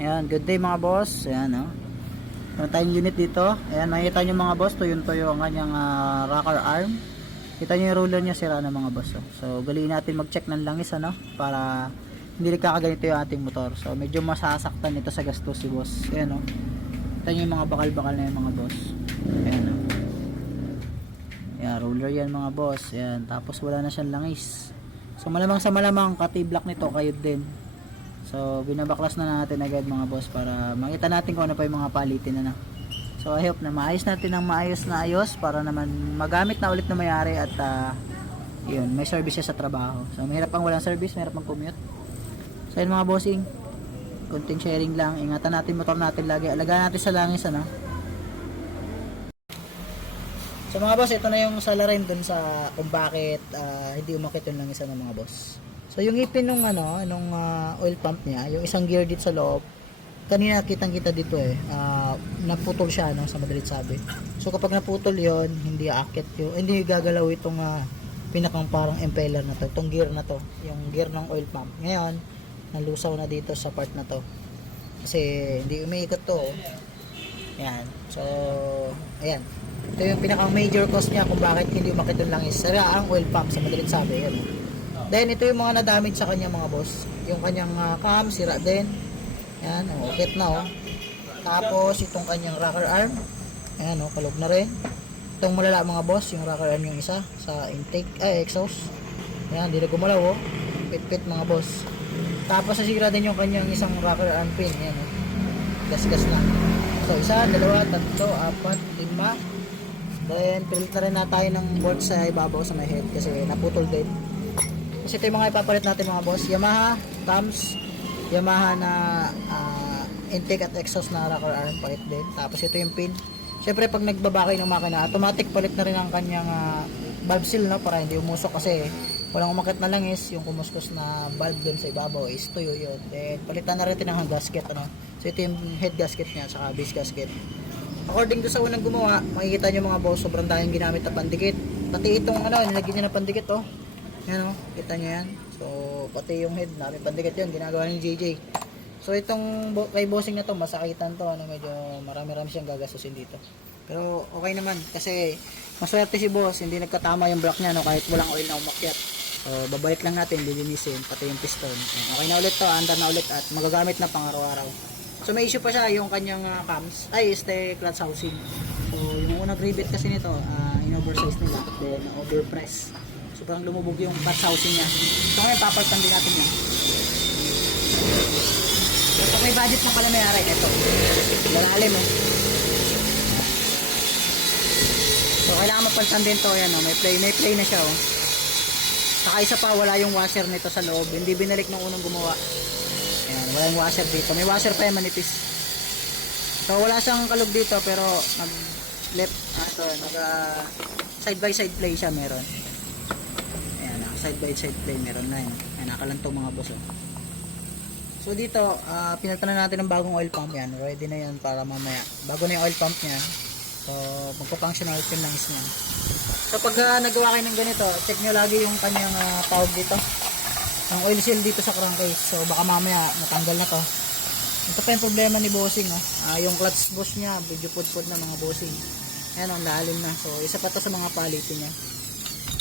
Ayan, good day mga boss. Ayan, oh. Meron tayong unit dito. Ayan, makikita nyo mga boss, tuyong tuyo ang kanyang ah, rocker arm. Kita nyo yung ruler niya sira na mga boss. Oh. So, galiin natin mag-check ng langis, ano, para hindi nagkakaganito yung ating motor. So, medyo masasaktan ito sa gastos si boss. Ayan, oh. Kita nyo yung mga bakal-bakal na yung mga boss. Ayan, oh. Ayan, ruler yan mga boss. Ayan, tapos wala na siyang langis. So, malamang sa malamang, kati-block nito, kayod din. So, binabaklas na natin agad mga boss para makita natin kung ano pa yung mga palitin na na. So, I hope na maayos natin ng maayos na ayos para naman magamit na ulit na mayari at ah, yun, may service siya sa trabaho. So, mahirap pang walang service, mahirap pang commute. So, yun mga bossing, konting sharing lang. Ingatan natin motor natin lagi. Alagaan natin sa langis, ano. So mga boss, ito na yung salarin dun sa kung bakit ah, hindi umakit yung langis ng mga boss. So yung ipin nung ano, nung ah, oil pump niya, yung isang gear dito sa loob, kanina kitang kita dito eh, ah, naputol siya no, sa madalit sabi. So kapag naputol yon hindi aakit yun, hindi gagalaw itong ah, pinakang parang impeller na to, itong gear na to, yung gear ng oil pump. Ngayon, nalusaw na dito sa part na to. Kasi hindi umiikot to. oh. Ayan. So, ayan. Ito yung pinaka major cause niya kung bakit hindi umakit yung langis. Sira ang oil pump sa madalit sabi. Ayan. Then, ito yung mga na-damage sa kanya mga boss. Yung kanyang ah, cam, sira din. Ayan, oh, ukit na oh. Tapos, itong kanyang rocker arm. Ayan oh, kalog na rin. Itong malala mga boss, yung rocker arm yung isa sa intake, ay exhaust. Ayan, hindi na gumalaw oh. Pit-pit mga boss. Tapos, nasira din yung kanyang isang rocker arm pin. Ayan oh. Gas-gas na. So, isa, dalawa, tatlo, apat, lima. Then, pilit na rin na tayo ng bolt sa ibabaw sa may head kasi naputol din. Kasi ito yung mga ipapalit natin mga boss. Yamaha, Tams, Yamaha na ah, intake at exhaust na rocker arm palit din. Tapos ito yung pin. Siyempre pag nagbabakay ng makina, automatic palit na rin ang kanyang ah, valve seal no para hindi umusok kasi walang umakit na langis, yung kumuskus na valve din sa ibabaw is tuyo yun. Then palitan na rin ang gasket ano. So ito yung head gasket niya saka base gasket. According to sa unang gumawa, makikita nyo mga boss, sobrang daming ginamit na pandikit. Pati itong ano, nilagyan niya na pandikit oh. Yan oh, kita nyo yan. So, pati yung head namin pandikit yun, ginagawa ni JJ. So, itong kay bossing na to, masakitan to, ano, medyo marami-rami siyang gagastusin dito. Pero okay naman, kasi maswerte si boss, hindi nagkatama yung block niya, no, kahit walang oil na umakyat. So, babalik lang natin, lilinisin, pati yung piston. Yan, Okay na ulit to, andar na ulit at magagamit na pang araw-araw. So, may issue pa siya, yung kanyang ah, cams, ay, este clutch housing. So, yung unang rivet kasi nito, ah, in-oversize nila, then overpress. So, parang lumubog yung clutch housing niya. So, ngayon, papalitan din natin yan. Pag may budget mo pala may ari, ito. Lalalim eh. So, kailangan mapalitan din to. Yan, oh. may play, may play na siya. Oh. Saka isa pa, wala yung washer nito sa loob. Hindi binalik ng unang gumawa. Ayan, wala yung washer dito. May washer pa yan, manipis. So, wala siyang kalog dito, pero nag left, ah, ito, nag ah, side by side play siya meron. Side by side play meron na yun. Ayan, nakalantong mga boss. Oh. So dito, uh, pinagtanan natin ng bagong oil pump yan. Ready na yan para mamaya. Bago na yung oil pump niya. So, magpo-function ulit yung langis niya. So, pag ah, nagawa kayo ng ganito, check nyo lagi yung kanyang uh, tawag dito. Ang oil seal dito sa crankcase. So, baka mamaya natanggal na to. Ito pa yung problema ni bossing. Oh. Ah, yung clutch bush niya, medyo put-put na mga bossing. Ayan, ang lalim na. So, isa pa to sa mga palitin niya.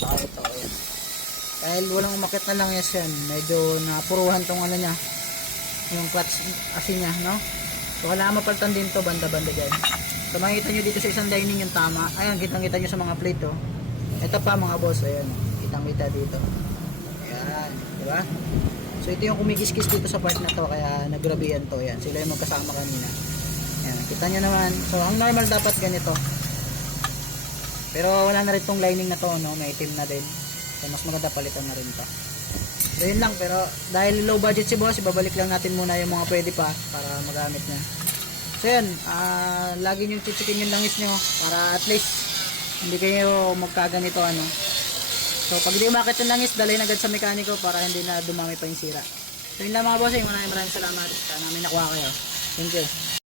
Ayan. Dahil walang umakit na lang yan. Medyo napuruhan tong ano niya. Yung clutch asin niya, no? So, kailangan mapalitan din to banda-banda dyan. So, makikita nyo dito sa isang dining yung tama. Ayan, kitang-kita nyo sa mga plate, oh. Ito pa mga boss, ayan. Kitang-kita dito. Ayan, di ba? So, ito yung kumikis-kis dito sa part na to, kaya nagrabihan to. Ayan, sila yung magkasama kanina. Ayan, kita nyo naman. So, ang normal dapat ganito. Pero wala na rin tong lining na to, no? May itim na din. So, mas maganda palitan na rin to. So, yun lang. Pero, dahil low budget si boss, ibabalik lang natin muna yung mga pwede pa para magamit niya. So, yun. ah lagi nyo chichikin yung langis nyo para at least hindi kayo magkaganito, ano. So, pag di umakit yung langis, dalhin agad sa mekaniko para hindi na dumami pa yung sira. So, yun lang mga bossing. Maraming maraming salamat. Sana may nakuha kayo. Thank you.